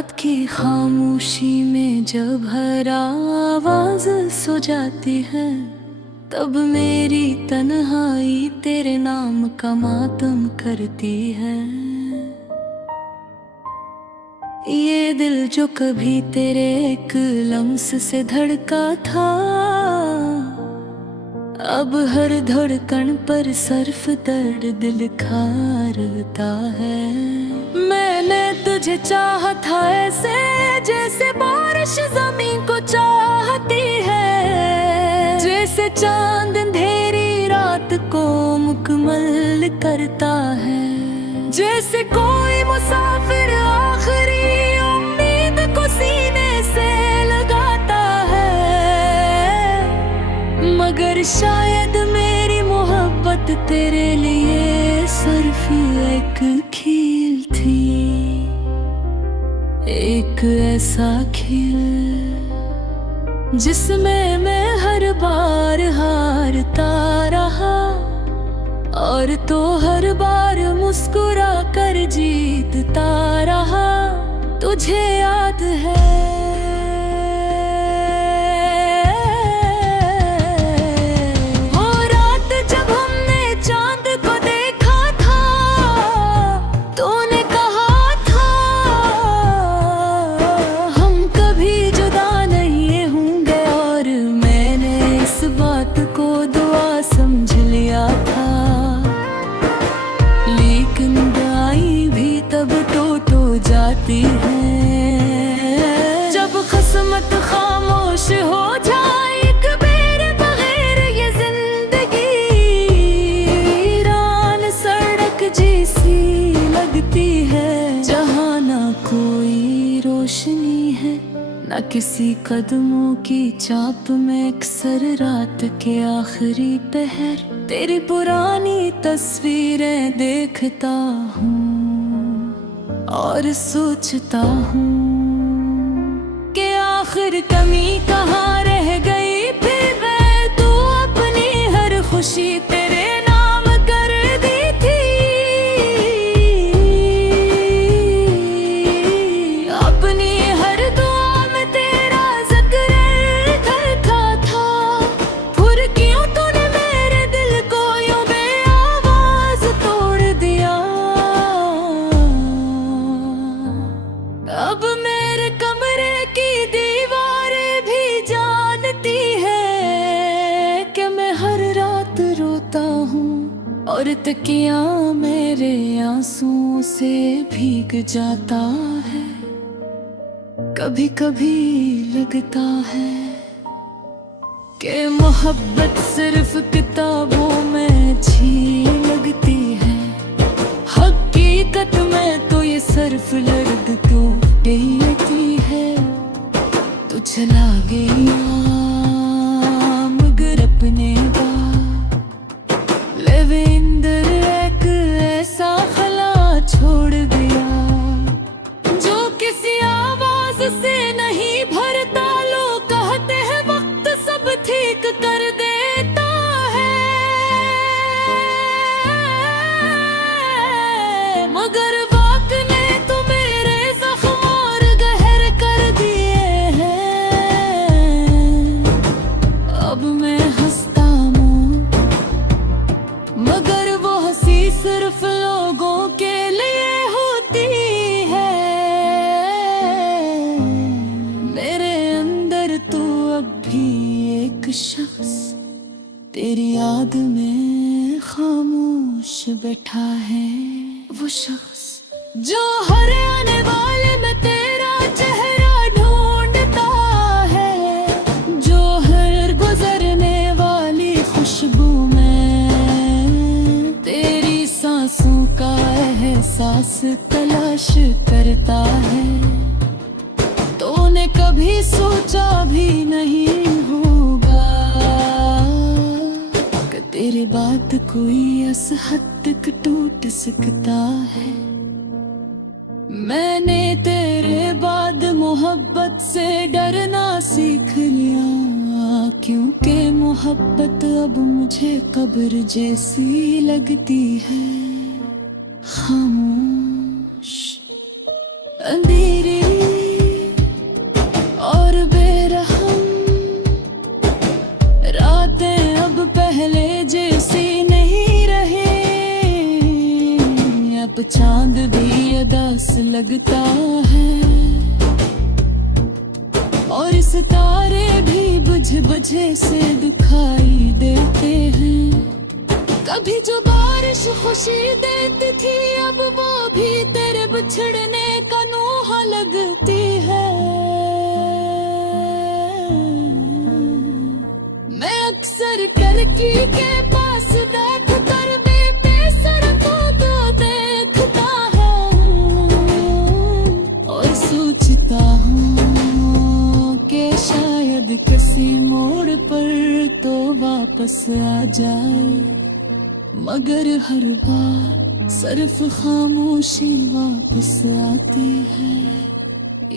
रात की खामोशी में जब हर आवाज सो जाती है, तब मेरी तन्हाई तेरे नाम का मातम करती है। ये दिल जो कभी तेरे एक लम्स से धड़का था, अब हर धड़कन पर सर्फ दर्द दिल खारता है। मैंने तुझे चाहा था ऐसे जैसे बारिश जमीन को चाहती है, जैसे चांद अंधेरी रात को मुकम्मल करता है, जैसे कोई मुसाफिर आखिरी उम्मीद को सीने से लगाता है। मगर शायद मेरी मोहब्बत तेरे लिए सिर्फ एक खेल थी, एक ऐसा खेल जिसमें मैं हर बार हारता रहा, और तो हर बार मुस्कुरा कर जीतता रहा। तुझे याद है वो रात जब हमने चांद को देखा था, तूने कहा था हम कभी जुदा नहीं होंगे, और मैंने इस बात को दुआ समझ लिया था। लेकिन दुआएं भी तब तो जाती है जब किस्मत खामोश हो जाए। एक बेर बगैर ये जिंदगी वीरान सड़क जैसी लगती है, जहाँ ना कोई रोशनी है ना किसी कदमों की चाप में। अक्सर रात के आखिरी पहर तेरी पुरानी तस्वीरें देखता हूँ और सोचता हूँ कि आखिर कमी कहाँ रह गई। फिर मैं तू अपनी हर खुशी तेरे नाम कर दी थी, अपनी हर दुआ में तेरा जिक्र करता था। फिर क्यों तूने मेरे दिल को यूं बेआवाज तोड़ दिया। अब मेरे कमरे की दीवारें भी जानती है कि मैं हर रात रोता हूँ, और तकिया मेरे आंसुओं से भीग जाता है। कभी कभी लगता है कि मोहब्बत सिर्फ किताबों में अच्छी लगती है, हकीकत में तो ये सिर्फ लर्द तो देती है। तू चला गया मगर अपने लविंदर एक ऐसा खला छोड़ दिया जो किसी आवाज से नहीं भरता। लोग कहते हैं वक्त सब ठीक कर देता है, मगर वक्त ने तो मेरे जख्म और गहर कर दिए हैं। अब मैं हंसता हूँ मगर वो हंसी सिर्फ लोगों के लिए होती है। मेरे अंदर तू अब भी एक शख्स तेरी याद में खामोश बैठा है। वो शख्स जो हर आने वाले में तेरा चेहरा ढूंढता है, जो हर गुजरने वाली खुशबू में तेरी सांसों का एहसास तलाश करता है। तूने कभी सोचा भी नहीं होगा कि तेरे बाद कोई इस हद तक टूट सकता है। मैंने तेरे बाद मोहब्बत से डरना सीख लिया, क्योंकि मोहब्बत अब मुझे कब्र जैसी लगती है। खामोश अंधेरी लगता है, और सितारे भी बुझ बुझे से दिखाई देते हैं। कभी जो बारिश खुशी देती थी, अब वो भी तेरे बिछड़ने का नोहा लगती है। मैं अक्सर टर्की के पास बैठ कर सड़कों को देखता हूँ, और सोचता हूँ कि शायद किसी मोड़ पर तो वापस आ जाए, मगर हर बार सिर्फ खामोशी वापस आती है।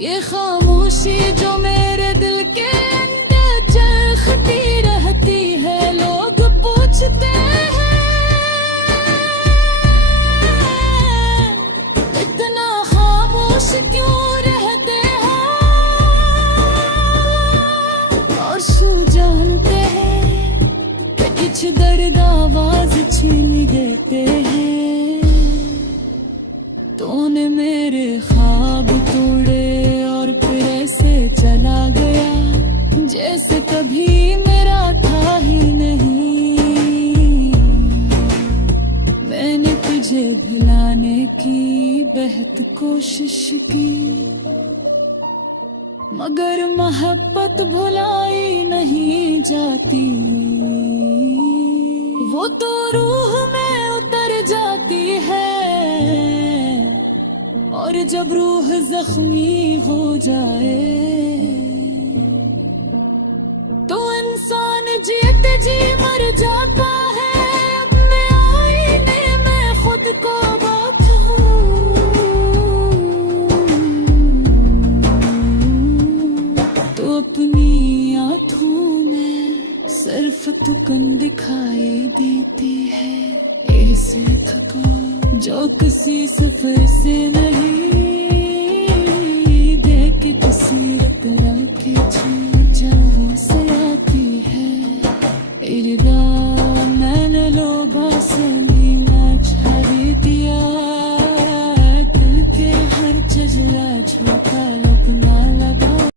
ये खामोशी जो मेरे दिल के अंदर चलती रहती है। लोग पूछते हैं इतना खामोश क्यों रहते हैं, और शू जानते हैं कि कुछ दर्द आवाज छीन देते हैं। तूने मेरे ख्वाब तोड़े और फिर ऐसे चला गया, जैसे कभी मेरा था ही नहीं। मैंने तुझे भुलाने की बेहद कोशिश की, मगर मोहब्बत भुलाई नहीं जाती। वो तो रूह में उतर जाती है, और जब रूह जख्मी हो जाए तो इंसान जीते जी मर जाता है। अपने आईने में खुद को देखूं, तो अपनी आंखों में सिर्फ तुक